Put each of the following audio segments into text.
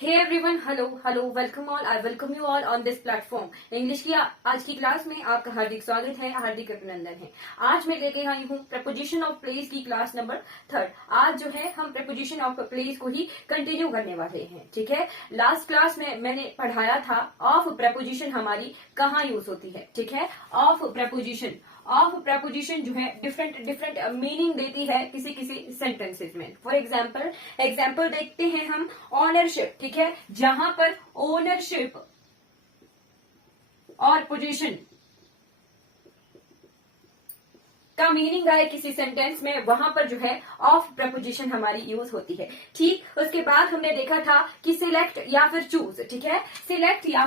Hey everyone, hello welcome all. I welcome you all on this platform. English की आज की class में आपका हार्दिक स्वागत है, हार्दिक अभिनंदन है। आज मैं लेके आई हूँ प्रपोजिशन ऑफ प्लेस की क्लास नंबर 3। आज जो है हम प्रपोजिशन ऑफ प्लेस को ही कंटिन्यू करने वाले हैं। ठीक है, लास्ट क्लास में मैंने पढ़ाया था ऑफ प्रपोजिशन हमारी कहाँ यूज होती है। ठीक है, ऑफ प्रपोजिशन जो है डिफरेंट मीनिंग देती है किसी किसी सेंटेंसेस में। फॉर एग्जाम्पल देखते हैं हम ऑनरशिप। ठीक है, जहां पर ओनरशिप और पोजीशन का मीनिंग आए किसी सेंटेंस में, वहां पर जो है ऑफ प्रपोजिशन हमारी यूज होती है। ठीक, उसके बाद हमने देखा था कि सिलेक्ट या फिर चूज। ठीक है, सिलेक्ट या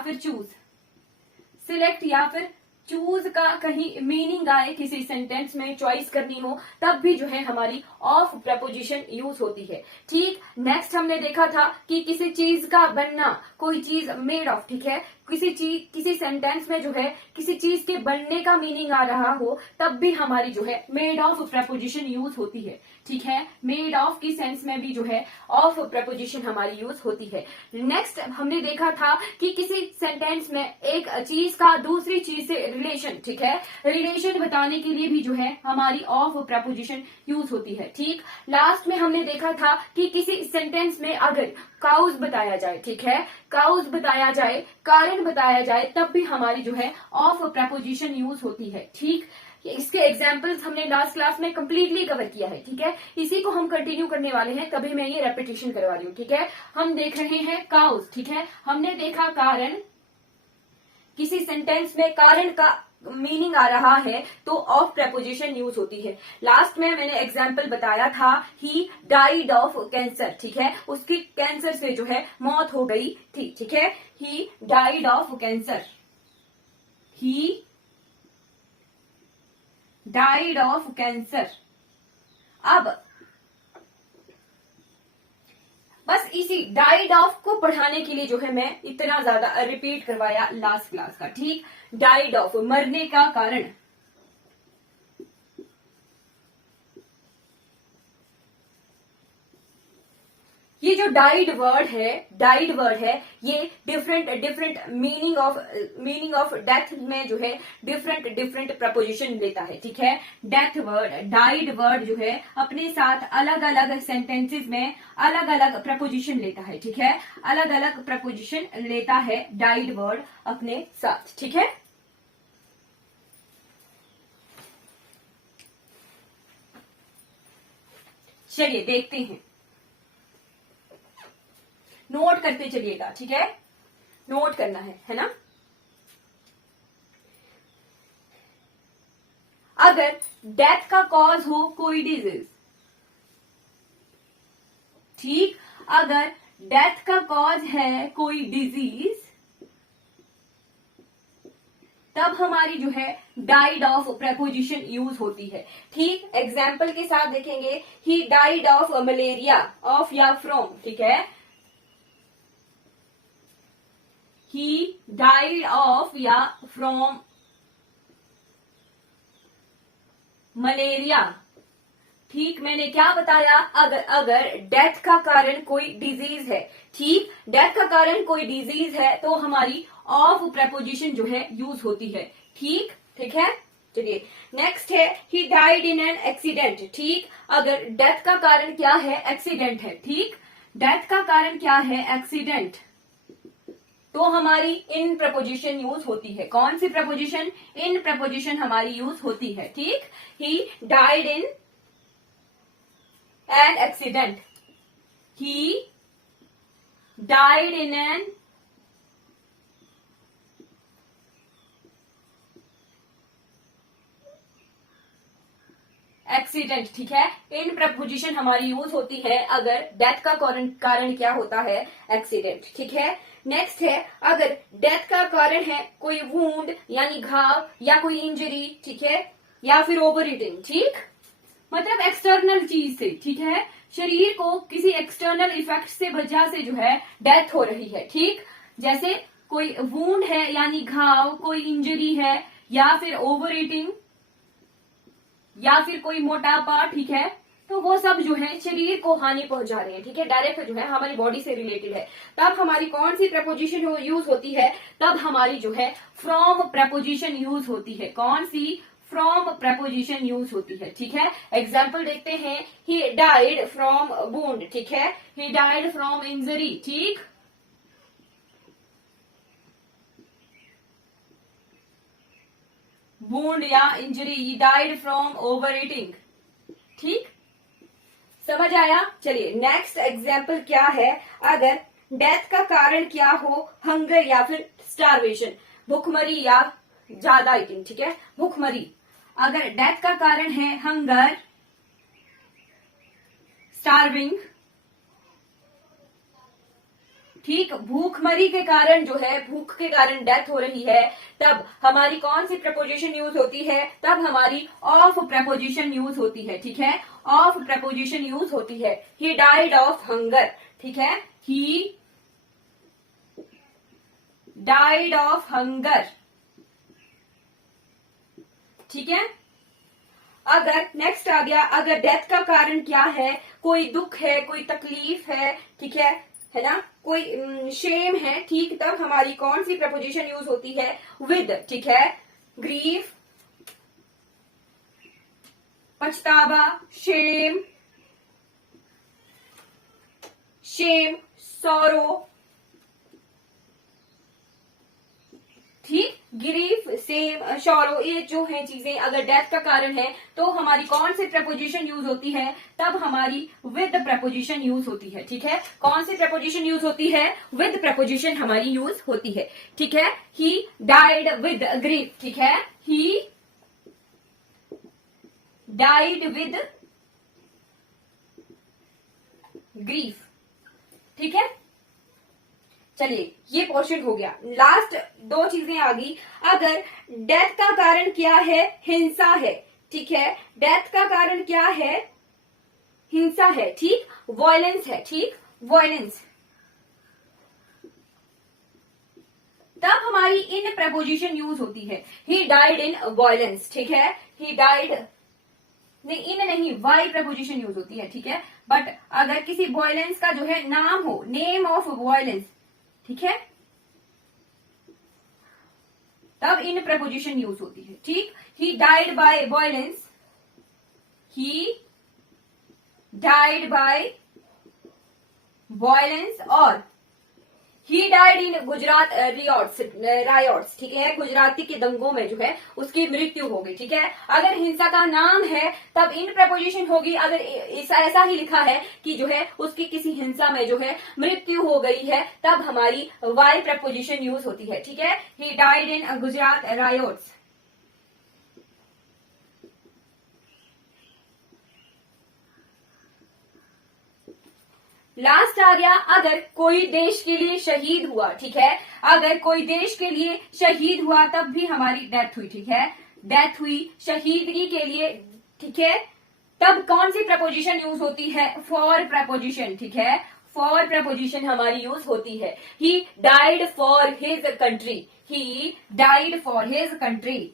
फिर चूज का कहीं मीनिंग आए किसी सेंटेंस में, चॉइस करनी हो, तब भी जो है हमारी ऑफ प्रपोजिशन यूज होती है। ठीक, नेक्स्ट हमने देखा था कि किसी चीज का बनना, कोई चीज मेड ऑफ। ठीक है, किसी सेंटेंस में जो है किसी चीज के बनने का मीनिंग आ रहा हो, तब भी हमारी जो है मेड ऑफ प्रपोजिशन यूज होती है। ठीक है, मेड ऑफ की सेंस में भी जो है ऑफ प्रपोजिशन हमारी यूज होती है। नेक्स्ट हमने देखा था कि किसी सेंटेंस में एक चीज का दूसरी चीज से रिलेशन, ठीक है, रिलेशन बताने के लिए भी जो है हमारी ऑफ प्रपोजिशन यूज होती है। ठीक, लास्ट में हमने देखा था कि किसी सेंटेंस में अगर काउज बताया जाए, ठीक है, काउज बताया जाए, कारण बताया जाए, तब भी हमारी जो है ऑफ प्रपोजिशन यूज होती है। ठीक, इसके एग्जाम्पल्स हमने लास्ट क्लास में कंप्लीटली कवर किया है। ठीक है, इसी को हम कंटिन्यू करने वाले हैं, तभी मैं ये रेपिटेशन करवा रही हूँ। ठीक है, हम देख रहे हैं काउज। ठीक है, हमने देखा कारण, किसी सेंटेंस में कारण का मीनिंग आ रहा है तो ऑफ प्रपोजिशन यूज होती है। लास्ट में मैंने एग्जाम्पल बताया था, ही डाइड ऑफ कैंसर। ठीक है, उसकी कैंसर से जो है मौत हो गई थी। ठीक है, he died of cancer, he died of cancer. अब बस इसी डाइड ऑफ को पढ़ाने के लिए जो है मैं इतना ज्यादा रिपीट करवाया लास्ट क्लास का। ठीक, डाइड ऑफ मरने का कारण, ये जो डाइड वर्ड है ये डिफरेंट मीनिंग ऑफ डेथ में जो है डिफरेंट प्रपोजिशन लेता है। ठीक है, डेथ वर्ड, डाइड वर्ड जो है अपने साथ अलग अलग सेंटेंसेस में अलग अलग प्रपोजिशन लेता है। ठीक है, अलग अलग प्रपोजिशन लेता है डाइड वर्ड अपने साथ। ठीक है, चलिए देखते हैं, नोट करते चलिएगा। ठीक है, नोट करना है ना। अगर डेथ का कॉज हो कोई डिजीज, ठीक, अगर डेथ का कॉज है कोई डिजीज, तब हमारी जो है डाइड ऑफ प्रपोजिशन यूज होती है। ठीक, एग्जाम्पल के साथ देखेंगे, he died of malaria, of या फ्रॉम। ठीक है, he died of या from मलेरिया। ठीक, मैंने क्या बताया, अगर डेथ का कारण कोई डिजीज है, ठीक, डेथ का कारण कोई डिजीज है तो हमारी ऑफ प्रपोजिशन जो है यूज होती है। ठीक है, चलिए नेक्स्ट है, he died in an accident. ठीक, अगर डेथ का कारण क्या है, एक्सीडेंट है। ठीक, डेथ का कारण क्या है, एक्सीडेंट, तो हमारी इन प्रपोजिशन यूज होती है। कौन सी प्रपोजिशन, इन प्रपोजिशन हमारी यूज होती है। ठीक, he died in an accident, he died in an accident. ठीक है, इन प्रपोजिशन हमारी यूज होती है अगर डेथ का कारण क्या होता है, एक्सीडेंट। ठीक है, नेक्स्ट है, अगर डेथ का कारण है कोई वुंड यानी घाव या कोई इंजरी, ठीक है, या फिर ओवर ईटिंग। ठीक, मतलब एक्सटर्नल चीज से, ठीक है, शरीर को किसी एक्सटर्नल इफेक्ट से वजह से जो है डेथ हो रही है। ठीक, जैसे कोई वुंड है यानी घाव, कोई इंजरी है, या फिर ओवर ईटिंग, या फिर कोई मोटापा। ठीक है, तो वो सब जो है शरीर को हानि पहुंचा रहे हैं, ठीक है, डायरेक्ट जो है हमारी बॉडी से रिलेटेड है। तब हमारी कौन सी प्रपोजिशन यूज होती है, तब हमारी जो है फ्रॉम प्रपोजिशन यूज होती है। कौन सी? फ्रॉम प्रपोजिशन यूज होती है, ठीक है। एग्जाम्पल देखते हैं, ही डाइड फ्रॉम वुंड, ठीक है, ही डाइड फ्रॉम इंजरी, ठीक, वुंड या injury, he died from over eating, ठीक, समझ आया। चलिए नेक्स्ट एग्जाम्पल क्या है, अगर डेथ का कारण क्या हो, हंगर या फिर स्टारवेशन, भूखमरी या ज्यादा ईटिंग, ठीक है, भूखमरी। अगर डेथ का कारण है हंगर, स्टार्विंग, ठीक, भूखमरी के कारण जो है, भूख के कारण डेथ हो रही है, तब हमारी कौन सी प्रपोजिशन यूज होती है, तब हमारी ऑफ प्रपोजिशन यूज होती है, ठीक है, ऑफ प्रपोजिशन यूज होती है। ही डाइड ऑफ हंगर, ठीक है, ही डाइड ऑफ हंगर, ठीक है। अगर नेक्स्ट आ गया, अगर डेथ का कारण क्या है, कोई दुख है, कोई तकलीफ है, ठीक है ना, कोई शेम है, ठीक, तब हमारी कौन सी प्रपोजिशन यूज होती है, विद, ठीक है, ग्रीफ, पछतावा, शेम, शेम, सॉरो, ठीक, ग्रीफ, सेम, शॉरो, ये जो है चीजें अगर डेथ का कारण है तो हमारी कौन सी प्रपोजिशन यूज होती है, तब हमारी विद प्रपोजिशन यूज होती है, ठीक है। कौन सी प्रपोजिशन यूज होती है, विद प्रपोजिशन हमारी यूज होती है, ठीक है। ही डाइड विद ग्रीफ, ठीक है, ही डाइड विद ग्रीफ, ठीक है। चलिए ये पोर्शन हो गया, लास्ट दो चीजें आ गई। अगर डेथ का कारण क्या है, हिंसा है, ठीक है, डेथ का कारण क्या है, हिंसा है, ठीक, वायलेंस है, ठीक, वायलेंस, तब हमारी इन प्रपोजिशन यूज होती है। ही डाइड इन वायलेंस, ठीक है, ही डाइड, नहीं इन नहीं, वाई प्रपोजिशन यूज होती है, ठीक है। बट अगर किसी वायलेंस का जो है नाम हो, नेम ऑफ वायलेंस, ठीक है, तब इन प्रपोजिशन यूज होती है, ठीक। He died by violence, he died by violence, और he died in Gujarat riots, ठीक है, गुजराती के दंगों में जो है उसकी मृत्यु हो गई, ठीक है। अगर हिंसा का नाम है तब इन प्रपोजिशन होगी। अगर ऐसा ही लिखा है कि जो है उसकी किसी हिंसा में जो है मृत्यु हो गई है, तब हमारी वाई प्रपोजिशन यूज होती है, ठीक है। He died in Gujarat riots, last आ गया, अगर कोई देश के लिए शहीद हुआ, ठीक है, अगर कोई देश के लिए शहीद हुआ तब भी हमारी डेथ हुई, ठीक है, डेथ हुई शहीदगी के लिए, ठीक है, तब कौन सी प्रपोजिशन यूज होती है, फॉर प्रपोजिशन, ठीक है, फॉर प्रपोजिशन हमारी यूज होती है। He died for his country, he died for his country,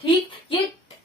ठीक। ये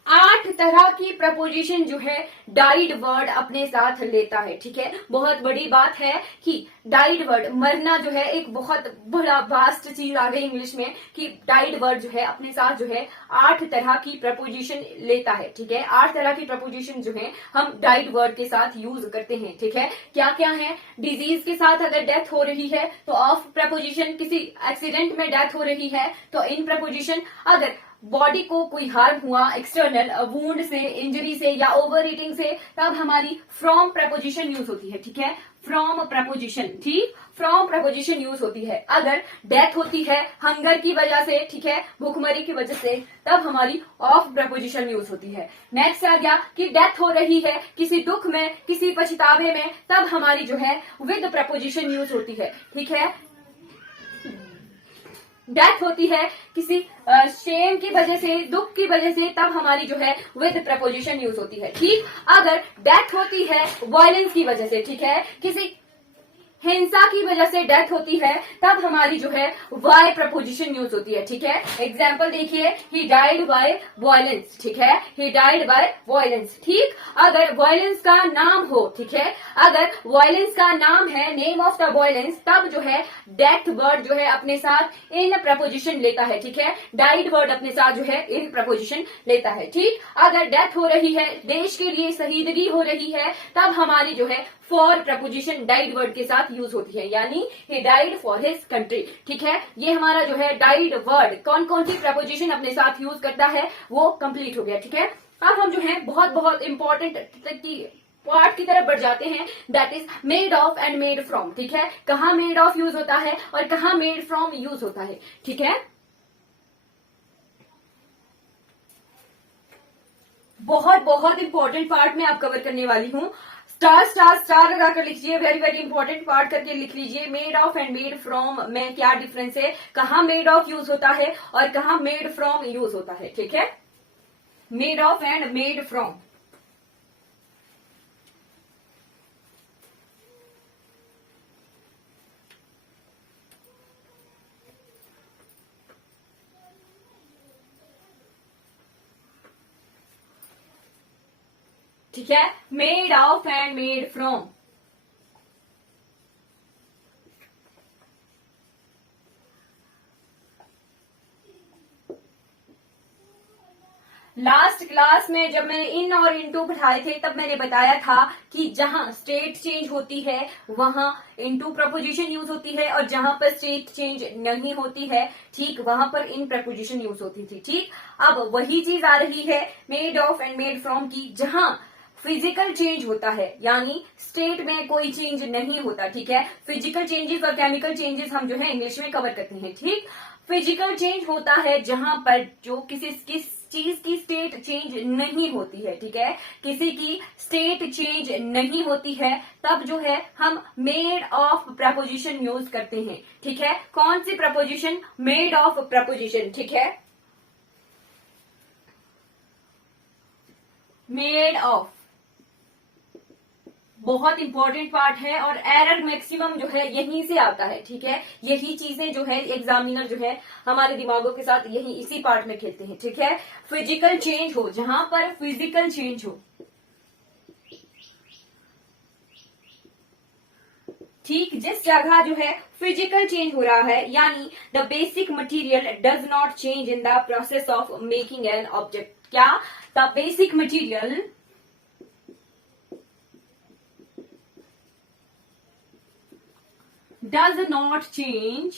8 तरह की प्रपोजिशन जो है डाइड वर्ड अपने साथ लेता है, ठीक है। बहुत बड़ी बात है कि डाइड वर्ड, मरना जो है एक बहुत बड़ा वास्ट चीज आ गई इंग्लिश में, कि डाइड वर्ड जो है अपने साथ जो है 8 तरह की प्रपोजिशन लेता है, ठीक है। 8 तरह की प्रपोजिशन जो है हम डाइड वर्ड के साथ यूज करते हैं, ठीक है। क्या क्या है, डिजीज के साथ अगर डेथ हो रही है तो ऑफ प्रपोजिशन, किसी एक्सीडेंट में डेथ हो रही है तो इन प्रपोजिशन, अगर बॉडी को कोई हार्म हुआ एक्सटर्नल, वुंड से, इंजरी से या ओवर ईटिंग से, तब हमारी फ्रॉम प्रपोजिशन यूज होती है, ठीक है, फ्रॉम प्रपोजिशन, ठीक, फ्रॉम प्रपोजिशन यूज होती है। अगर डेथ होती है हंगर की वजह से, ठीक है, भूखमरी की वजह से, तब हमारी ऑफ प्रपोजिशन यूज होती है। नेक्स्ट आ गया कि डेथ हो रही है किसी दुख में, किसी पछतावे में, तब हमारी जो है विद प्रपोजिशन यूज होती है, ठीक है। डेथ होती है किसी शेम की वजह से, दुख की वजह से, तब हमारी जो है विद प्रपोजिशन यूज होती है, ठीक। अगर डेथ होती है वायलेंस की वजह से, ठीक है, किसी हिंसा की वजह से डेथ होती है तब हमारी जो है वाई प्रपोजिशन यूज होती है। ठीक है, एग्जाम्पल देखिए, ही डाइड बाय वायलेंस। ठीक है, ही डाइड बाय वायलेंस। ठीक, अगर वायलेंस का नाम हो, ठीक है, अगर वायलेंस का नाम है, नेम ऑफ द वायलेंस, तब जो है डेथ वर्ड जो है अपने साथ इन प्रपोजिशन लेता है। ठीक है, डाइड वर्ड अपने साथ जो है इन प्रपोजिशन लेता है। ठीक, अगर डेथ हो रही है, देश के लिए शहीदगी हो रही है, तब हमारी जो है फॉर प्रपोजिशन डाइड वर्ड के साथ यूज होती है, यानी he died for his country. ठीक है, ये हमारा जो है डाइड वर्ड कौन कौन सी प्रपोजिशन अपने साथ यूज करता है वो कंप्लीट हो गया। ठीक है, अब हम जो है बहुत बहुत इंपॉर्टेंट पार्ट की तरफ बढ़ जाते हैं, that is made of and made from. ठीक है, कहाँ मेड ऑफ यूज होता है और कहाँ मेड फ्रॉम यूज होता है। ठीक है, बहुत बहुत इंपॉर्टेंट पार्ट मैं आप कवर करने वाली हूं। स्टार स्टार स्टार लगा कर लिखिए, वेरी वेरी इंपॉर्टेंट पार्ट करके लिख लीजिए। Made of and made from में क्या डिफरेंस है, कहाँ मेड ऑफ यूज होता है और कहाँ मेड फ्रॉम यूज होता है। ठीक है, made of and made from. ठीक है, made of and made from. Last class में जब मैंने इन और इनटू पढ़ाए थे तब मैंने बताया था कि जहां स्टेट चेंज होती है वहां इनटू प्रपोजिशन यूज होती है और जहां पर स्टेट चेंज नहीं होती है, ठीक, वहां पर इन प्रपोजिशन यूज होती थी। ठीक, अब वही चीज आ रही है made of and made from की, जहां फिजिकल चेंज होता है, यानी स्टेट में कोई चेंज नहीं होता। ठीक है, फिजिकल चेंजेस और केमिकल चेंजेस हम जो है इंग्लिश में कवर करते हैं। ठीक, फिजिकल चेंज होता है जहां पर जो किसी चीज की स्टेट चेंज नहीं होती है। ठीक है, किसी की स्टेट चेंज नहीं होती है तब जो है हम मेड ऑफ प्रपोजिशन यूज करते हैं। ठीक है, कौन सी प्रपोजिशन, मेड ऑफ प्रपोजिशन। ठीक है, मेड ऑफ बहुत इंपॉर्टेंट पार्ट है और एरर मैक्सिमम जो है यहीं से आता है। ठीक है, यही चीजें जो है एग्जामिनर जो है हमारे दिमागों के साथ यही इसी पार्ट में खेलते हैं। ठीक है, फिजिकल चेंज हो, जहां पर फिजिकल चेंज हो, ठीक, जिस जगह जो है फिजिकल चेंज हो रहा है, यानी the basic material does not change in the process of making an object. क्या, the basic material does not change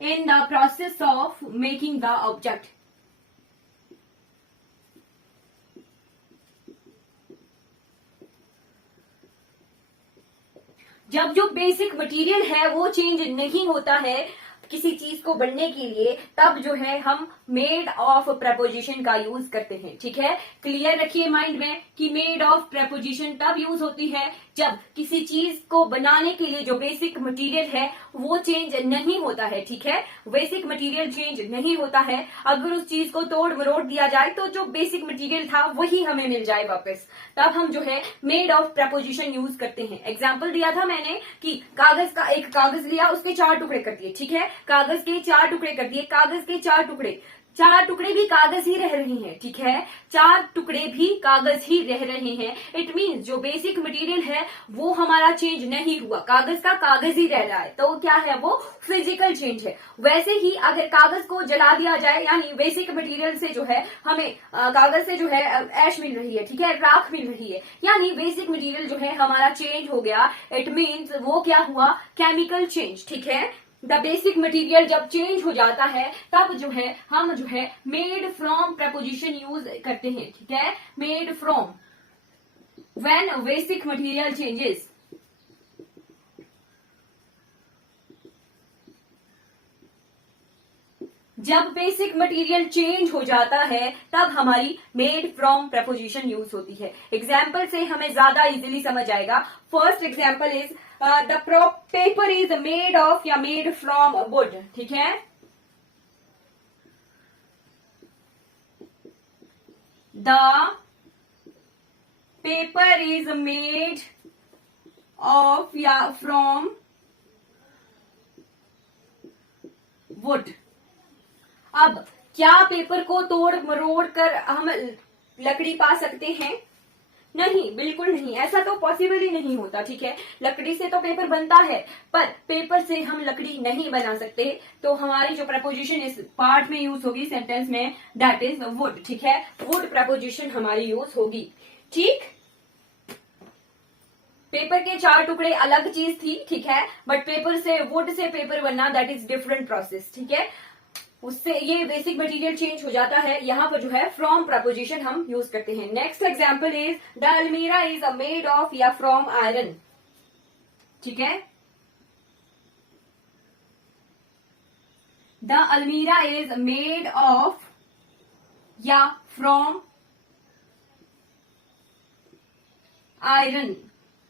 in the process of making the object। जब जो बेसिक मटेरियल है वो चेंज नहीं होता है किसी चीज को बनने के लिए, तब जो है हम मेड ऑफ प्रपोजिशन का यूज करते हैं। ठीक है, क्लियर रखिए माइंड में कि मेड ऑफ प्रपोजिशन तब यूज होती है जब किसी चीज को बनाने के लिए जो बेसिक मटेरियल है वो चेंज नहीं होता है। ठीक है, बेसिक मटेरियल चेंज नहीं होता है, अगर उस चीज को तोड़ मरोड़ दिया जाए तो जो बेसिक मटेरियल था वही हमें मिल जाए वापस, तब हम जो है मेड ऑफ प्रपोजिशन यूज करते हैं। एग्जाम्पल दिया था मैंने कि कागज का एक कागज लिया, उसके 4 टुकड़े कर दिए। ठीक है, कागज के 4 टुकड़े कर दिए, कागज के 4 टुकड़े, 4 टुकड़े भी कागज ही रह रहे हैं। ठीक है, 4 टुकड़े भी कागज ही रह रहे हैं। इट मीन्स जो बेसिक मटेरियल है वो हमारा चेंज नहीं हुआ, कागज का कागज ही रह रहा है, तो क्या है वो फिजिकल चेंज है। वैसे ही अगर कागज को जला दिया जाए, यानी बेसिक मटेरियल से जो है हमें कागज से जो है ऐश मिल रही है, ठीक है, राख मिल रही है, यानी बेसिक मटेरियल जो है हमारा चेंज हो गया। इट मीन्स वो क्या हुआ, केमिकल चेंज। ठीक है, द बेसिक मटेरियल जब चेंज हो जाता है तब जो है हम जो है मेड फ्रॉम प्रपोजिशन यूज करते हैं। ठीक है, made from, when basic material changes, जब बेसिक मटेरियल चेंज हो जाता है तब हमारी मेड फ्रॉम प्रपोजिशन यूज होती है। एग्जाम्पल से हमें ज्यादा इजीली समझ आएगा। First example is the paper is made of या मेड फ्रॉम वुड। ठीक है, the paper is made of या फ्रॉम वुड। अब क्या पेपर को तोड़ मरोड़ कर हम लकड़ी पा सकते हैं? नहीं, बिल्कुल नहीं, ऐसा तो पॉसिबल ही नहीं होता। ठीक है, लकड़ी से तो पेपर बनता है, पर पेपर से हम लकड़ी नहीं बना सकते। तो हमारी जो प्रपोजिशन इस पार्ट में यूज होगी सेंटेंस में, दैट इज वुड। ठीक है, वुड प्रपोजिशन हमारी यूज होगी। ठीक, पेपर के 4 टुकड़े अलग चीज थी, ठीक है, बट पेपर से, वुड से पेपर बनना, दैट इज डिफरेंट प्रोसेस। ठीक है, उससे ये बेसिक मटेरियल चेंज हो जाता है। यहां पर जो है फ्रॉम प्रपोजिशन हम यूज करते हैं। नेक्स्ट एग्जांपल इज द अलमीरा इज मेड ऑफ या फ्रॉम आयरन। ठीक है, द अलमीरा इज मेड ऑफ या फ्रॉम आयरन।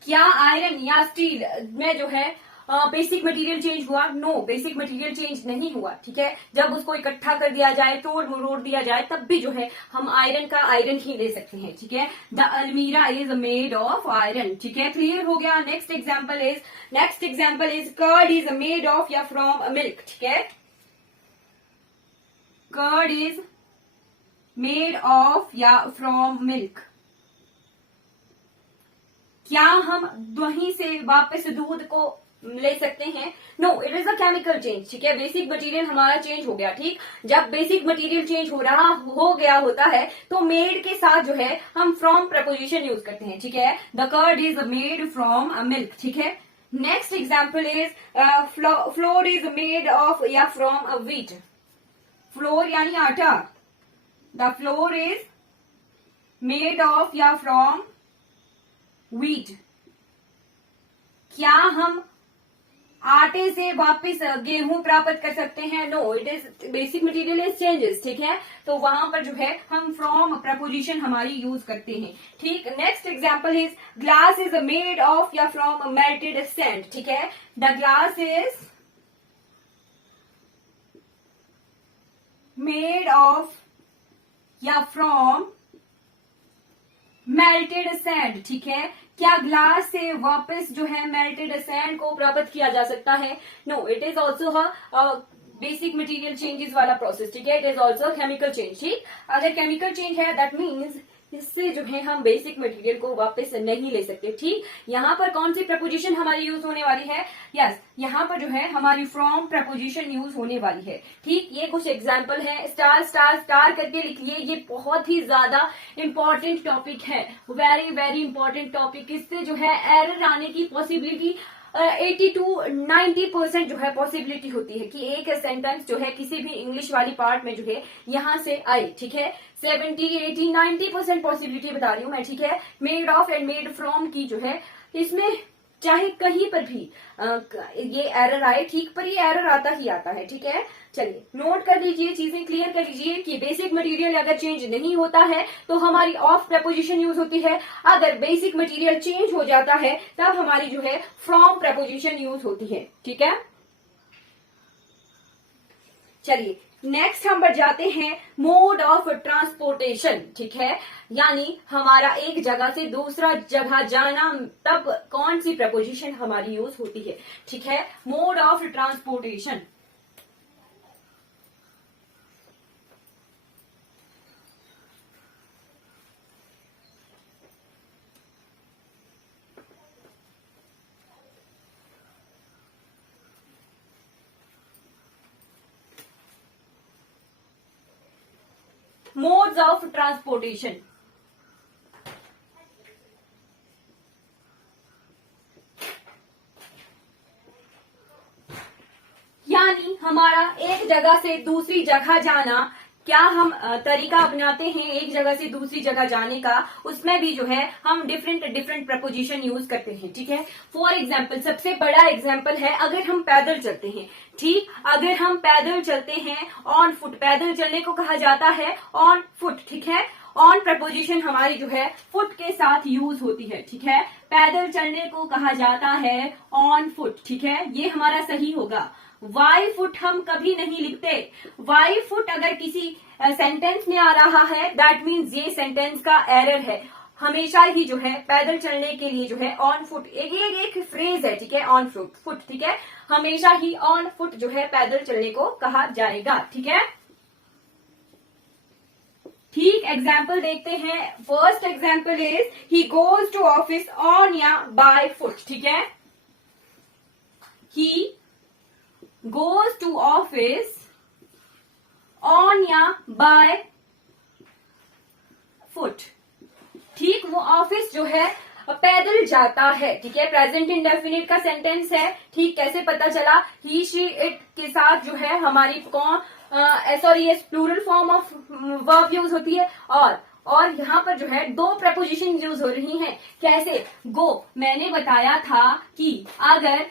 क्या आयरन या स्टील में जो है बेसिक मटेरियल चेंज हुआ? नो, बेसिक मटेरियल चेंज नहीं हुआ। ठीक है, जब उसको इकट्ठा कर दिया जाए, तोड़ मरोड़ दिया जाए, तब भी जो है हम आयरन का आयरन ही ले सकते हैं। ठीक है, द अलमीरा इज मेड ऑफ आयरन। ठीक है, क्लियर हो गया। Next example is curd is made of या फ्रॉम मिल्क। ठीक है, कर्ड इज मेड ऑफ या फ्रॉम मिल्क। क्या हम दही से वापस दूध को ले सकते हैं? No, it is a chemical change. ठीक है, बेसिक मटेरियल हमारा चेंज हो गया। ठीक, जब बेसिक मटेरियल चेंज हो गया होता है तो मेड के साथ जो है हम फ्रॉम प्रपोजिशन यूज करते हैं। ठीक है, the curd is made from milk. ठीक है, next example is flour is made of या फ्रॉम व्हीट। फ्लोर यानी आटा, the flour is made of या फ्रॉम व्हीट। क्या हम आटे से वापस गेहूं प्राप्त कर सकते हैं? No, it is basic material is changes. ठीक है, तो वहां पर जो है हम फ्रॉम प्रपोजिशन हमारी यूज करते हैं। ठीक, next example is glass is made of या फ्रॉम मेल्टेड सैंड। ठीक है, the glass is made of या फ्रॉम मेल्टेड सैंड। ठीक है, क्या ग्लास से वापस जो है मेल्टेड सैंड को प्राप्त किया जा सकता है? No, it is also basic material changes वाला प्रोसेस। ठीक है, it is also chemical change. ठीक, अगर केमिकल चेंज है दैट मीन्स इससे जो है हम बेसिक मटेरियल को वापस नहीं ले सकते। ठीक, यहाँ पर कौन सी प्रपोजिशन हमारी यूज होने वाली है? यस, यहाँ पर जो है हमारी फ्रॉम प्रपोजिशन यूज होने वाली है। ठीक, ये कुछ एग्जाम्पल है, स्टार स्टार स्टार करके लिखिए, ये बहुत ही ज्यादा इंपॉर्टेंट टॉपिक है, वेरी वेरी इंपॉर्टेंट टॉपिक। इससे जो है एरर आने की पॉसिबिलिटी 80 to 90% जो है पॉसिबिलिटी होती है कि एक सेंटेंस जो है किसी भी इंग्लिश वाली पार्ट में जो है यहां से आए। ठीक है, 70, 80, 90% पॉसिबिलिटी बता रही हूं मैं। ठीक है, made of and made from की जो है इसमें चाहे कहीं पर भी ये एरर आए, ठीक, पर ये एरर आता ही आता है। ठीक है, चलिए नोट कर लीजिए, चीजें क्लियर कर लीजिए कि बेसिक मटेरियल अगर चेंज नहीं होता है तो हमारी ऑफ प्रपोजिशन यूज होती है। अगर बेसिक मटेरियल चेंज हो जाता है तब हमारी जो है फ्रॉम प्रपोजिशन यूज होती है। ठीक है, चलिए नेक्स्ट हम बढ़ जाते हैं मोड ऑफ ट्रांसपोर्टेशन। ठीक है, यानी हमारा एक जगह से दूसरा जगह जाना, तब कौन सी प्रपोजिशन हमारी यूज होती है? ठीक है, mode of transportation. Modes of transportation, यानी हमारा एक जगह से दूसरी जगह जाना। क्या हम तरीका अपनाते हैं एक जगह से दूसरी जगह जाने का? उसमें भी जो है हम डिफरेंट प्रपोजिशन यूज करते हैं। ठीक है, फॉर एग्जाम्पल, सबसे बड़ा एग्जाम्पल है अगर हम पैदल चलते हैं। ठीक, अगर हम पैदल चलते हैं ऑन फुट, पैदल चलने को कहा जाता है ऑन फुट। ठीक है, ऑन प्रपोजिशन हमारी जो है फुट के साथ यूज होती है। ठीक है, पैदल चलने को कहा जाता है ऑन फुट। ठीक है, ये हमारा सही होगा। वाई फुट हम कभी नहीं लिखते। वाई फुट अगर किसी सेंटेंस में आ रहा है दैट मीन्स ये सेंटेंस का एरर है। हमेशा ही जो है पैदल चलने के लिए जो है ऑन फुट, एक फ्रेज है, ठीक है, ऑन फुट, ठीक है, हमेशा ही ऑन फुट जो है पैदल चलने को कहा जाएगा, ठीक है। ठीक, एग्जाम्पल देखते हैं। First example is he goes to office on या बाय फुट, ठीक है, he goes to office on या बाय फुट, ठीक, वो ऑफिस जो है पैदल जाता है, ठीक है, प्रेजेंट इंडेफिनिट का सेंटेंस है, ठीक, कैसे पता चला, ही शी इट के साथ जो है हमारी कौन, सॉरी, ये plural form of verb use होती है, और यहाँ पर जो है दो प्रपोजिशन यूज हो रही हैं, कैसे, गो, मैंने बताया था कि अगर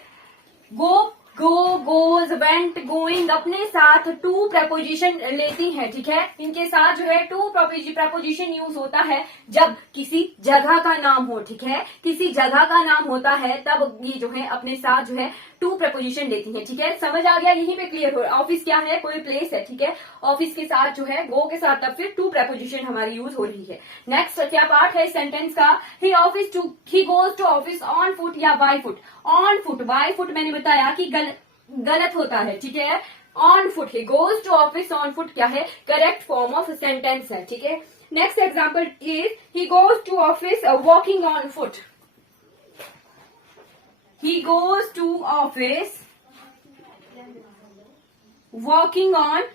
गो, गोज, वेंट, गोइंग अपने साथ टू प्रपोजिशन लेती हैं, ठीक है, इनके साथ जो है टू प्रपोजिशन यूज होता है जब किसी जगह का नाम हो, ठीक है, किसी जगह का नाम होता है तब ये जो है अपने साथ जो है टू प्रपोजिशन लेती हैं, ठीक है, समझ आ गया, यहीं पे क्लियर हो, ऑफिस क्या है, कोई प्लेस है, ठीक है, ऑफिस के साथ जो है गो के साथ तब फिर टू प्रपोजिशन हमारी यूज हो रही है। नेक्स्ट क्या पार्ट है सेंटेंस का, he goes to office on foot या by foot, on foot, by foot मैंने बताया कि गलत होता है, ठीक है, on foot, he goes to office on foot क्या है, करेक्ट फॉर्म ऑफ सेंटेंस है, ठीक है। Next example is he goes to office walking on फुट, he goes to office walking on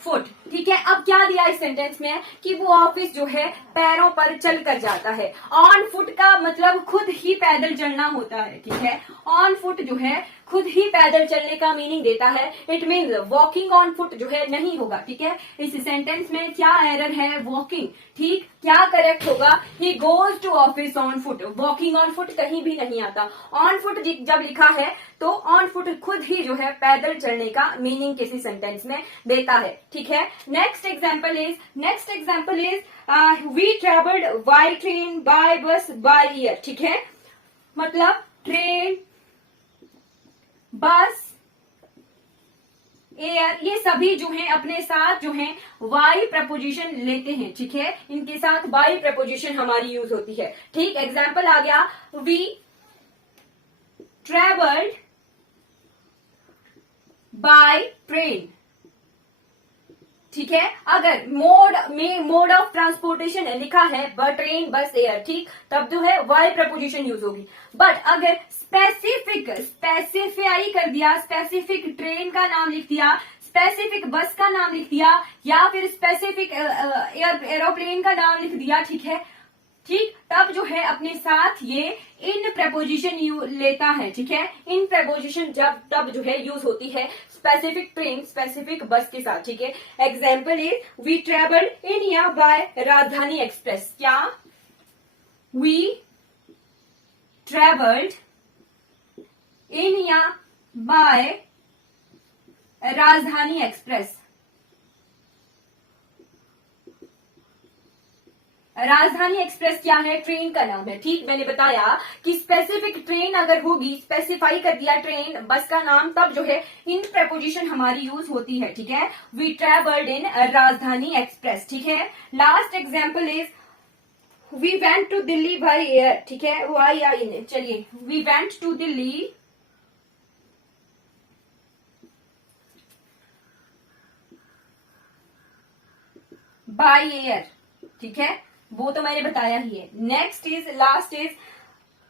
foot, ठीक है, अब क्या दिया इस सेंटेंस में कि वो ऑफिस जो है पैरों पर चल कर जाता है, ऑन फुट का मतलब खुद ही पैदल चलना होता है, ठीक है, ऑन फुट जो है खुद ही पैदल चलने का मीनिंग देता है, it means walking on foot जो है नहीं होगा, ठीक है, इस सेंटेंस में क्या एरर है, वॉकिंग, ठीक, क्या करेक्ट होगा, he goes to office on foot, walking on foot कहीं भी नहीं आता, ऑन फुट जब लिखा है तो ऑन फुट खुद ही जो है पैदल चलने का मीनिंग किसी सेंटेंस में देता है, ठीक है। Next example is we travelled by train, by bus, by air, ठीक है, मतलब ट्रेन, बस, एयर, ये सभी जो हैं अपने साथ जो हैं वाई प्रपोजिशन लेते हैं, ठीक है, इनके साथ बाई प्रपोजिशन हमारी यूज होती है, ठीक, एग्जाम्पल आ गया, वी ट्रेवल्ड बाय ट्रेन, ठीक है, अगर मोड ऑफ ट्रांसपोर्टेशन लिखा है ट्रेन, बस, एयर, ठीक, तब जो है वाई प्रपोजिशन यूज होगी, बट अगर स्पेसिफाई कर दिया, स्पेसिफिक ट्रेन का नाम लिख दिया, स्पेसिफिक बस का नाम लिख दिया, या फिर स्पेसिफिक एरोप्लेन का नाम लिख दिया, ठीक है, ठीक, तब जो है अपने साथ ये इन प्रपोजिशन लेता है, ठीक है, इन प्रपोजिशन तब जो है यूज होती है स्पेसिफिक ट्रेन, स्पेसिफिक बस के साथ, ठीक है। Example is we travelled in या बाय राजधानी एक्सप्रेस, क्या, वी ट्रेवल्ड इन या बाय राजधानी एक्सप्रेस, राजधानी एक्सप्रेस क्या है, ट्रेन का नाम है, ठीक, मैंने बताया कि स्पेसिफिक ट्रेन अगर होगी, स्पेसिफाई कर दिया ट्रेन, बस का नाम, तब जो है इन प्रपोजिशन हमारी यूज होती है, ठीक है, वी ट्रेवल्ड इन राजधानी एक्सप्रेस, ठीक है। Last example is we went to Delhi by air, ठीक है, वाई या इन, चलिए, we went to Delhi by air, ठीक है, वो तो मैंने बताया ही है। नेक्स्ट इज, लास्ट इज,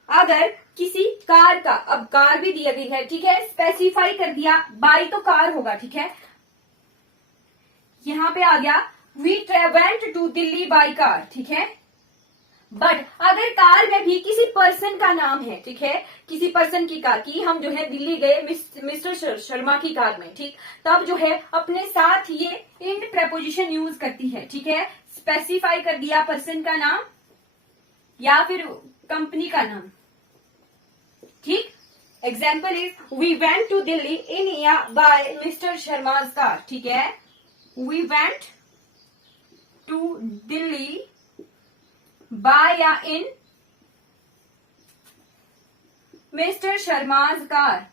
अगर किसी कार का, अब कार भी दिया गई है, ठीक है, स्पेसिफाई कर दिया, बाय तो कार होगा, ठीक है, यहां पे आ गया we went to Delhi by car, ठीक है, बट अगर कार में भी किसी पर्सन का नाम है, ठीक है, किसी पर्सन की कार की, हम जो है दिल्ली गए मिस्टर शर्मा की कार में, ठीक, तब जो है अपने साथ ये इन प्रपोजिशन यूज करती है, ठीक है, स्पेसिफाई कर दिया पर्सन का नाम या फिर कंपनी का नाम, ठीक, example is we went to Delhi in या बाय मिस्टर शर्माज कार, ठीक है, we went to Delhi by या इन मिस्टर शर्माज कार,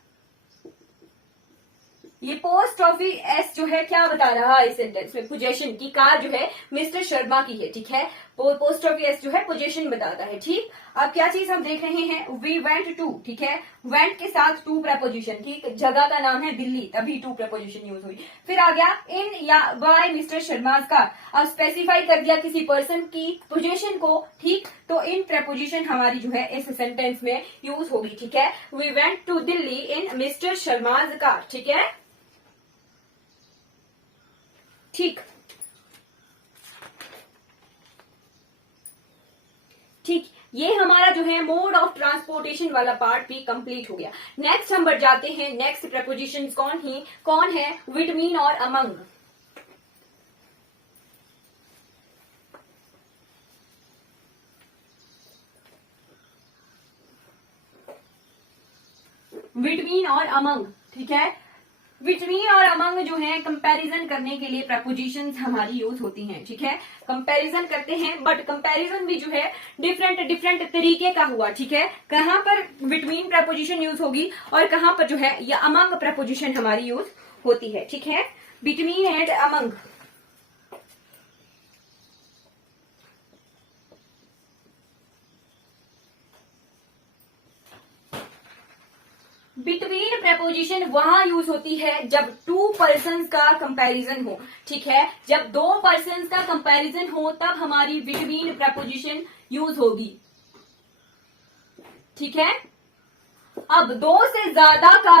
ये पोस्ट ऑफिस एस जो है क्या बता रहा है इस सेंटेंस में, पोजेशन की कार जो है मिस्टर शर्मा की है, ठीक है। पोस्ट ऑफिस एस जो है पोजेशन बताता है, ठीक। अब क्या चीज हम देख रहे हैं, वी वेंट टू, ठीक है। वेंट के साथ टू प्रपोजिशन, ठीक, जगह का नाम है दिल्ली, तभी टू प्रपोजिशन यूज हुई। फिर आ गया इन या बाय मिस्टर शर्मा का, अब स्पेसिफाई कर दिया किसी पर्सन की पोजीशन को, ठीक। तो इन प्रपोजिशन हमारी जो है इस सेंटेंस में यूज होगी, ठीक है। We went to Delhi in mister Sharma's car, ठीक है, ठीक। ठीक, ये हमारा जो है मोड ऑफ ट्रांसपोर्टेशन वाला पार्ट भी कंप्लीट हो गया। नेक्स्ट हम बढ़ जाते हैं, नेक्स्ट प्रपोजिशंस कौन है, विटमीन और अमंग। विटमीन और अमंग, ठीक है। बिटवीन और अमंग जो है कंपैरिजन करने के लिए प्रपोजिशंस हमारी यूज होती हैं, ठीक है। कंपैरिजन करते हैं, बट कंपैरिजन भी जो है डिफरेंट तरीके का हुआ, ठीक है। कहां पर बिटवीन प्रपोजिशन यूज होगी और कहां पर जो है ये अमंग प्रपोजिशन हमारी यूज होती है, ठीक है। Between and among, between preposition वहां यूज होती है जब टू पर्सन्स का कंपैरिजन हो, ठीक है। जब दो पर्सन्स का कंपैरिजन हो तब हमारी बिटवीन प्रपोजिशन यूज होगी, ठीक है। अब दो से ज्यादा का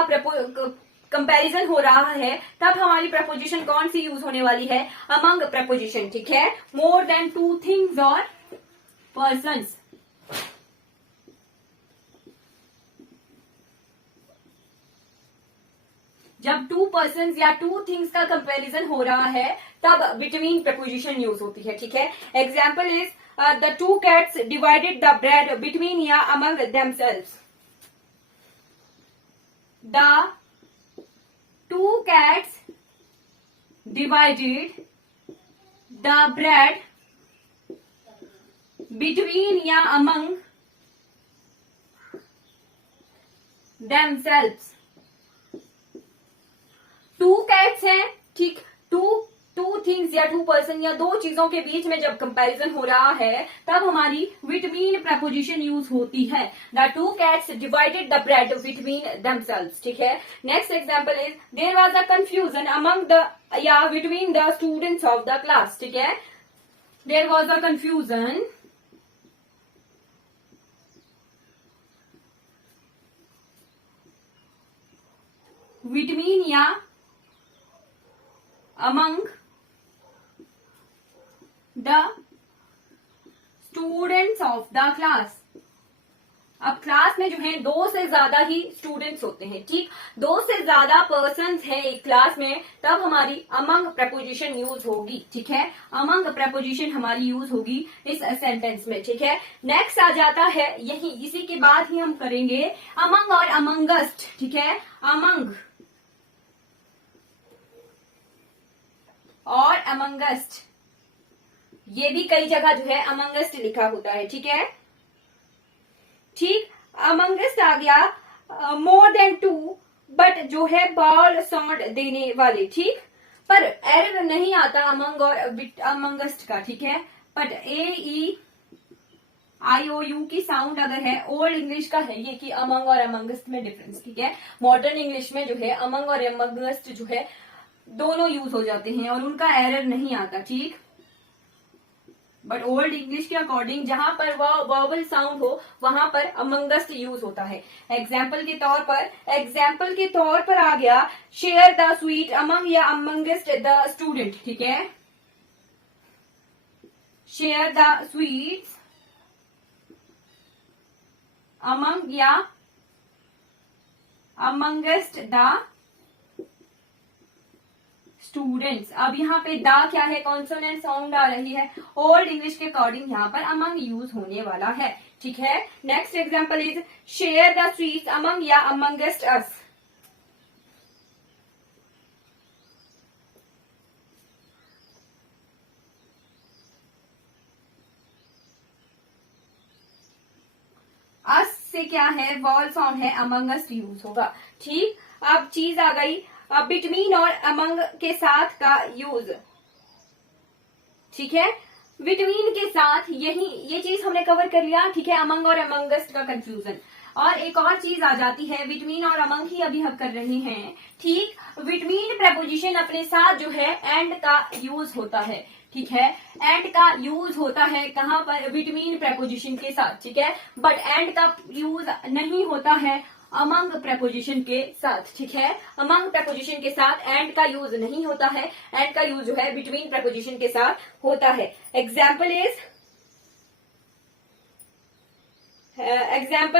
कंपैरिजन हो रहा है तब हमारी प्रपोजिशन कौन सी यूज होने वाली है, अमंग प्रपोजिशन, ठीक है। मोर देन टू थिंग्स और पर्सन्स, जब टू पर्सन्स या टू थिंग्स का कंपैरिजन हो रहा है तब बिटवीन प्रपोजिशन यूज होती है, ठीक है। Example is the two cats divided the bread between या among themselves. The two cats divided the bread between या अमंग देमसेल्व्स। टू कैट्स हैं, ठीक। टू थिंग्स या टू पर्सन या दो चीजों के बीच में जब कंपैरिजन हो रहा है तब हमारी बिटवीन प्रपोजिशन यूज होती है। The two cats divided the bread between themselves, ठीक है। Next example is there was a confusion among the या between the students of the class, ठीक है। There was a confusion between या among the students of the class। अब class में जो है दो से ज्यादा ही स्टूडेंट्स होते हैं, ठीक। दो से ज्यादा पर्सन्स हैं एक क्लास में तब हमारी अमंग प्रपोजिशन यूज होगी, ठीक है। अमंग प्रपोजिशन हमारी यूज होगी इस सेंटेंस में, ठीक है। नेक्स्ट आ जाता है, यही इसी के बाद ही हम करेंगे अमंग और अमंगस्ट, ठीक है। अमंग और अमंगस्ट, ये भी कई जगह जो है अमंगस्ट लिखा होता है, ठीक है, ठीक। अमंगस्ट आ गया मोर देन टू, बट जो है बॉल साउंड देने वाले, ठीक। पर एरर नहीं आता अमंग और अमंगस्ट का, ठीक है। बट AEIOU की साउंड अगर है, ओल्ड इंग्लिश का है ये कि अमंग और अमंगस्ट में डिफरेंस, ठीक है। मॉडर्न इंग्लिश में जो है अमंग और अमंगस्ट जो है दोनों यूज हो जाते हैं और उनका एरर नहीं आता, ठीक। बट ओल्ड इंग्लिश के अकॉर्डिंग जहां पर वॉवल साउंड हो वहां पर अमंगस्ट यूज होता है। एग्जाम्पल के तौर पर आ गया शेयर द स्वीट अमंग या अमंगस्ट द स्टूडेंट, ठीक है। शेयर द स्वीट्स अमंग या अमंगस्ट द स्टूडेंट्स। अब यहाँ पे दा क्या है, कॉन्सोनेंट साउंड आ रही है। ओल्ड इंग्लिश के अकॉर्डिंग यहाँ पर अमंग यूज होने वाला है, ठीक है। Next example is share the sweets among या अमंगस्ट अस। अस से क्या है, वॉल साउंड है, अमंगस्ट यूज होगा, ठीक। अब चीज आ गई बिटवीन और अमंग के साथ का यूज, ठीक है, बिटवीन के साथ ये चीज हमने कवर कर लिया, ठीक है, अमंग और अमंगस्ट का कंफ्यूजन। और एक और चीज आ जाती है, बिटवीन और अमंग ही अभी हम कर रहे हैं, ठीक। बिटवीन प्रपोजिशन अपने साथ जो है एंड का यूज होता है, ठीक है, एंड का यूज होता है कहां पर, बिटवीन प्रपोजिशन के साथ, ठीक है, बट एंड का यूज नहीं होता है अमंग प्रपोजिशन के साथ, ठीक है, अमंग प्रपोजिशन के साथ एंड का यूज नहीं होता है, एंड का यूज जो है बिटवीन प्रपोजिशन के साथ होता है। Example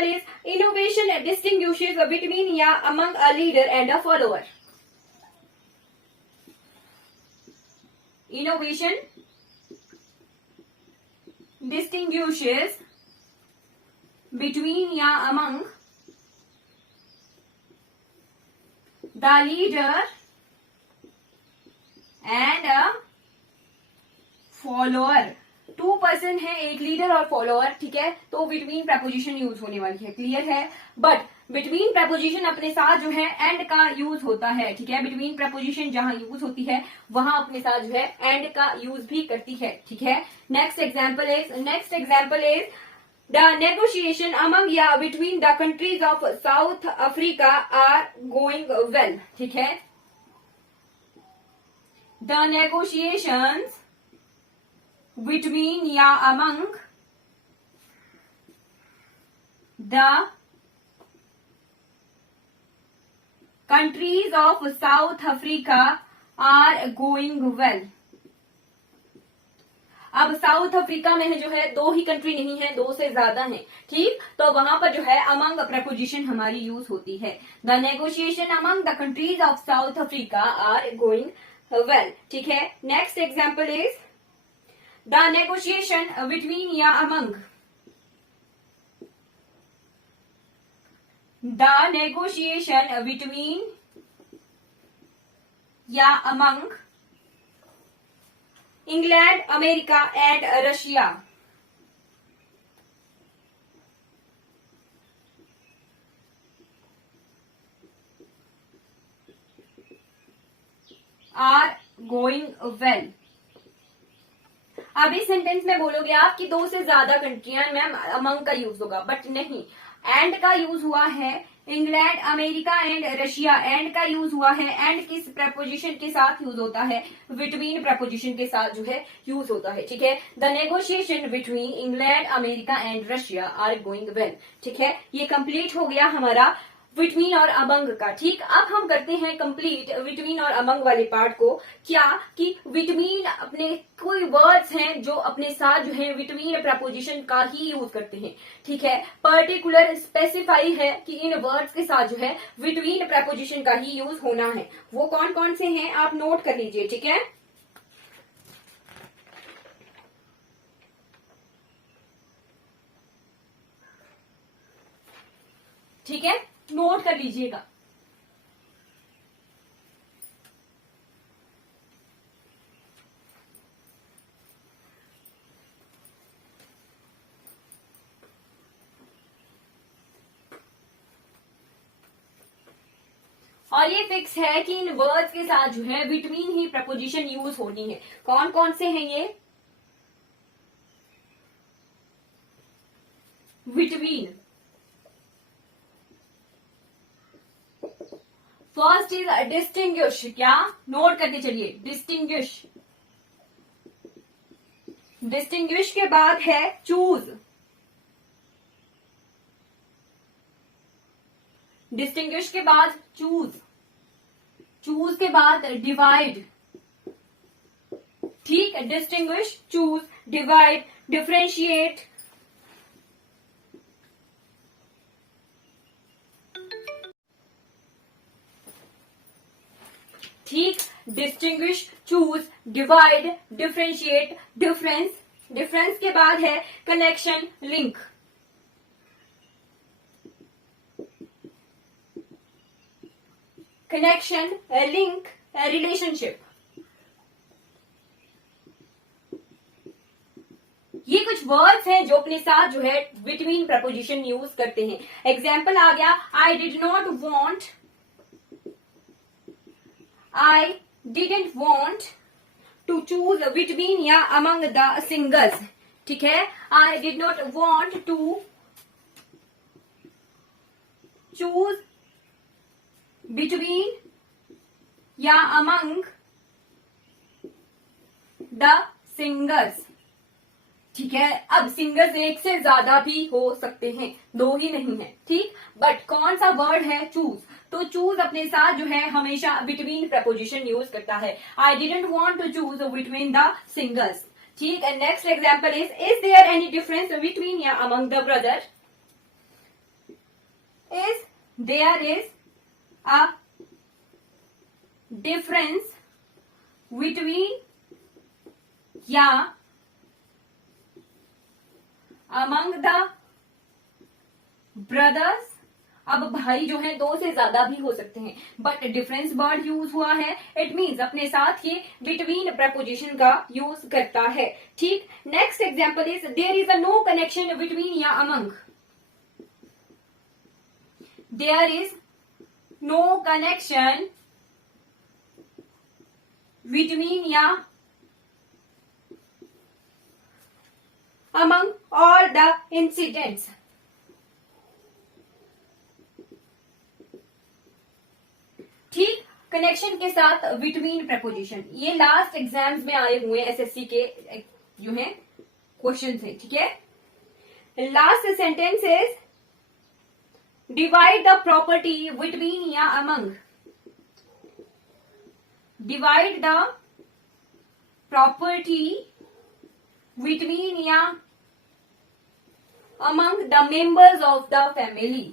is innovation distinguishes between या among a leader and a follower. Innovation distinguishes between या among the leader and a follower। 2 person है, एक लीडर और फॉलोअर, ठीक है, तो बिटवीन प्रपोजिशन यूज होने वाली है, क्लियर है। बट बिटवीन प्रपोजिशन अपने साथ जो है एंड का यूज होता है, ठीक है, बिटवीन प्रपोजिशन जहां यूज होती है वहां अपने साथ जो है एंड का यूज भी करती है, ठीक है। Next example is the negotiation among या between the countries of South Africa are going well, ठीक है। द नेगोशिएशंस बिटवीन या among the countries of South Africa are going well. अब साउथ अफ्रीका में जो है 2 ही कंट्री नहीं है, 2 से ज्यादा है, ठीक, तो वहां पर जो है अमंग प्रपोजिशन हमारी यूज होती है। The negotiation among the countries of South Africa are going well, ठीक है। Next example is the negotiation between या अमंग the negotiation between या among England, America and Russia are going well। अब इस sentence में बोलोगे आप कि 2 से ज्यादा कंट्रियां, मैम अमंग का यूज होगा, बट नहीं, एंड का यूज हुआ है, England, America and Russia, and का यूज हुआ है, एंड किस प्रपोजिशन के साथ यूज होता है, बिटवीन प्रपोजिशन के साथ जो है यूज होता है, ठीक है। The negotiation between England, America and Russia are going well, ठीक है। ये कंप्लीट हो गया हमारा बिटवीन और अमंग का, ठीक। अब हम करते हैं कंप्लीट बिटवीन और अमंग वाले पार्ट को, क्या कि बिटवीन अपने कोई वर्ड्स हैं जो अपने साथ जो है बिटवीन प्रपोजिशन का ही यूज करते हैं, ठीक है, पर्टिकुलर स्पेसिफाई है कि इन वर्ड्स के साथ जो है बिटवीन प्रपोजिशन का ही यूज होना है। वो कौन कौन से हैं आप नोट कर लीजिए, ठीक है। ठीक है, नोट कर लीजिएगा। और ये फिक्स है कि इन वर्ड्स के साथ जो है बिटवीन ही प्रपोजिशन यूज होनी है। कौन कौन से हैं ये? बिटवीन, फर्स्ट इज डिस्टिंग्विश, क्या नोट करके चलिए, डिस्टिंग्विश। डिस्टिंग्विश के बाद है चूज, डिस्टिंग्विश के बाद चूज, चूज के बाद डिवाइड, ठीक, डिस्टिंग्विश, चूज, डिवाइड, डिफरेंशिएट, ठीक, distinguish, choose, divide, differentiate, difference, difference के बाद है connection, link, connection, link, relationship. ये कुछ वर्ड्स हैं जो अपने साथ जो है बिटवीन प्रपोजिशन यूज करते हैं। एग्जाम्पल आ गया, I did not want I didn't want to choose between या among the singers. ठीक है, I did not want to choose between या among the singers. ठीक है, अब सिंगर्स एक से ज्यादा भी हो सकते हैं, दो ही नहीं है, ठीक। बट कौन सा वर्ड है, चूज। तो चूज अपने साथ जो है हमेशा बिटवीन प्रपोजिशन यूज करता है। I didn't want to choose between the singers, ठीक। And next example is there any difference between या among the brother. Is there is a difference between या अमंग द ब्रदर्स। अब भाई जो है दो से ज्यादा भी हो सकते हैं, बट डिफरेंस वर्ड यूज हुआ है, इट मीन्स अपने साथ ये बिटवीन प्रपोजिशन का यूज करता है, ठीक। Next example is there is a no connection between या among. There is no connection between या among all the incidents। ठीक, कनेक्शन के साथ बिटवीन प्रपोजिशन, ये लास्ट एग्जाम्स में आए हुए एसएससी के जो है क्वेश्चन है, ठीक है। Last sentence is divide the property between या among. Divide the property between या among the members of the family।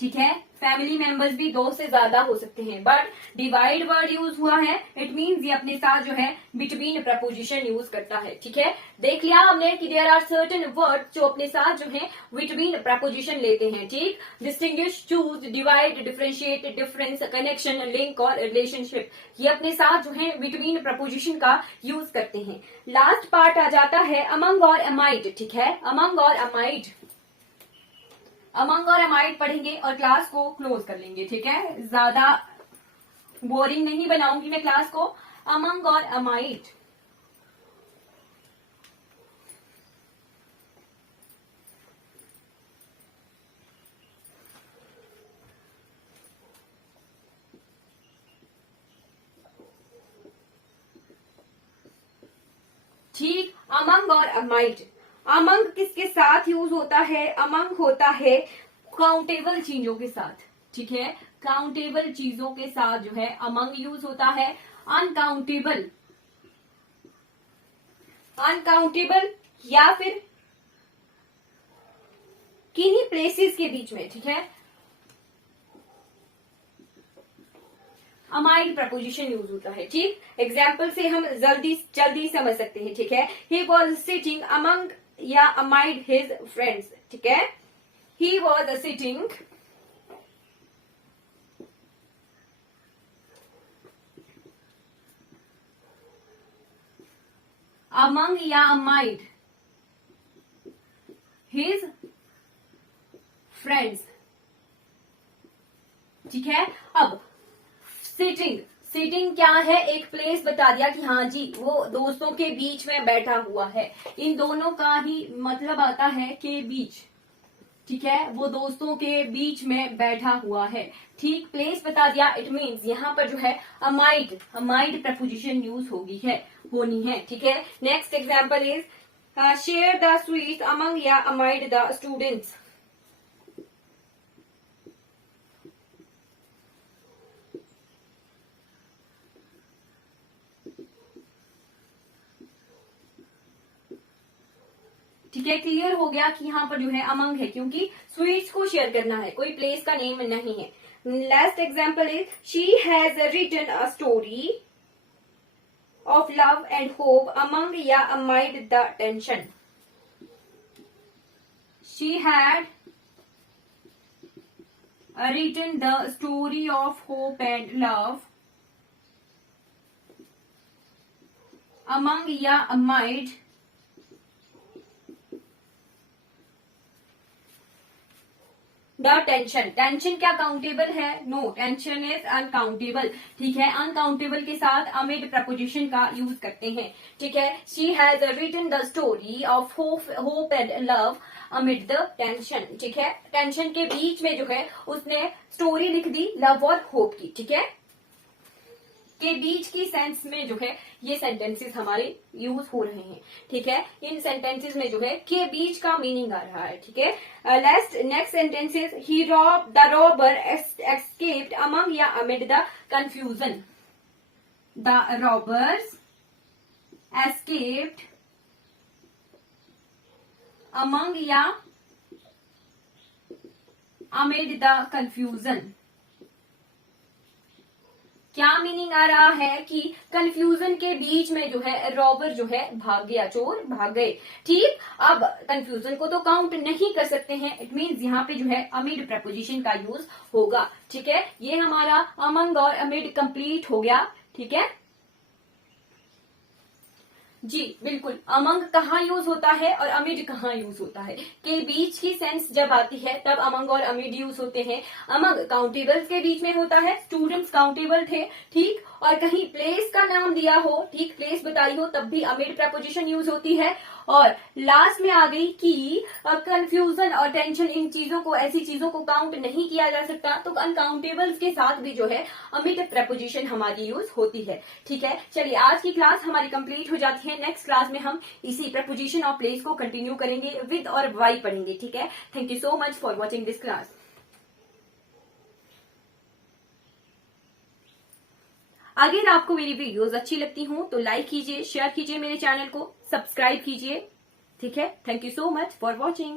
ठीक है, फैमिली मेंबर्स भी दो से ज्यादा हो सकते हैं, बट डिवाइड वर्ड यूज हुआ है, इट मीन्स ये अपने साथ जो है बिटवीन प्रपोजिशन यूज करता है, ठीक है। देख लिया हमने कि देयर आर सर्टेन वर्ड जो अपने साथ जो है बिटवीन प्रपोजिशन लेते हैं, ठीक। Distinguish, choose, divide, differentiate, difference, connection, link और रिलेशनशिप, ये अपने साथ जो है बिटवीन प्रपोजिशन का यूज करते हैं। लास्ट पार्ट आ जाता है अमंग और अमाइड, ठीक है। अमंग और अमाइड, अमंग और अमाइड पढ़ेंगे और क्लास को क्लोज कर लेंगे, ठीक है। ज्यादा बोरिंग नहीं बनाऊंगी मैं क्लास को। अमंग और अमाइड, ठीक। अमंग और अमाइड, अमंग किसके साथ यूज होता है, अमंग होता है काउंटेबल चीजों के साथ, ठीक है। काउंटेबल चीजों के साथ जो है अमंग यूज होता है। अनकाउंटेबल, अनकाउंटेबल या फिर किन्हीं प्लेसेस के बीच में, ठीक है, अमाइड प्रपोजिशन यूज होता है, ठीक। एग्जाम्पल से हम जल्दी समझ सकते हैं, ठीक है। ही वॉज सिटिंग अमंग या अमाइड हिज फ्रेंड्स, ठीक है। ही वॉज सिटिंग अमंग या अमाइड हिज फ्रेंड्स, ठीक है। अब सिटिंग, सिटिंग क्या है, एक प्लेस बता दिया कि हाँ जी वो दोस्तों के बीच में बैठा हुआ है। इन दोनों का ही मतलब आता है के बीच, ठीक है, वो दोस्तों के बीच में बैठा हुआ है, ठीक। प्लेस बता दिया, इट मीन्स यहाँ पर जो है अमाइड, अमाइड प्रपोजिशन यूज होनी है, ठीक है। Next example is share the sweet among या अमाइड द स्टूडेंट्स। ठीक है, क्लियर हो गया कि यहाँ पर जो है अमंग है क्योंकि स्वीट्स को शेयर करना है, कोई प्लेस का नेम नहीं है। Last example is she has written a story of love and hope among या amid the tension. She had written the story of hope and love among या amid द टेंशन, टेंशन क्या countable है? No, tension is uncountable. ठीक है, uncountable के साथ amid preposition का use करते हैं। ठीक है, she has written the story of hope and love amid the tension. ठीक है, टेंशन के बीच में जो है उसने स्टोरी लिख दी लव और होप की। ठीक है, के बीच की सेंस में जो है ये सेंटेंसेस हमारे यूज हो रहे हैं। ठीक है, इन सेंटेंसेस में जो है के बीच का मीनिंग आ रहा है। ठीक है, next sentences, he rob the robber escaped among या amid the confusion. The robbers escaped among या अमिड द कंफ्यूजन। क्या मीनिंग आ रहा है कि कंफ्यूजन के बीच में जो है रॉबर जो है भाग गया, चोर भाग गए। ठीक, अब कंफ्यूजन को तो काउंट नहीं कर सकते हैं, इट मींस यहाँ पे जो है अमिड प्रपोजिशन का यूज होगा। ठीक है, ये हमारा अमंग और अमिड कंप्लीट हो गया। ठीक है जी, बिल्कुल, अमंग कहाँ यूज होता है और अमिड कहाँ यूज होता है? के बीच की सेंस जब आती है तब अमंग और अमिड यूज होते हैं। अमंग काउंटेबल्स के बीच में होता है, स्टूडेंट्स काउंटेबल थे। ठीक, और कहीं प्लेस का नाम दिया हो, ठीक, प्लेस बताई हो, तब भी अमिड प्रपोजिशन यूज होती है। और लास्ट में आ गई कि कंफ्यूजन और टेंशन, इन चीजों को, ऐसी चीजों को काउंट नहीं किया जा सकता, तो अनकाउंटेबल्स के साथ भी जो है अमिड प्रपोजिशन हमारी यूज होती है। ठीक है, चलिए आज की क्लास हमारी कंप्लीट हो जाती है। नेक्स्ट क्लास में हम इसी प्रपोजिशन और प्लेस को कंटिन्यू करेंगे, विद और वाई पढ़ेंगे। ठीक है, thank you so much for watching this class. अगर आपको मेरी वीडियोस अच्छी लगती हो तो लाइक कीजिए, शेयर कीजिए, मेरे चैनल को सब्सक्राइब कीजिए। ठीक है, thank you so much for watching.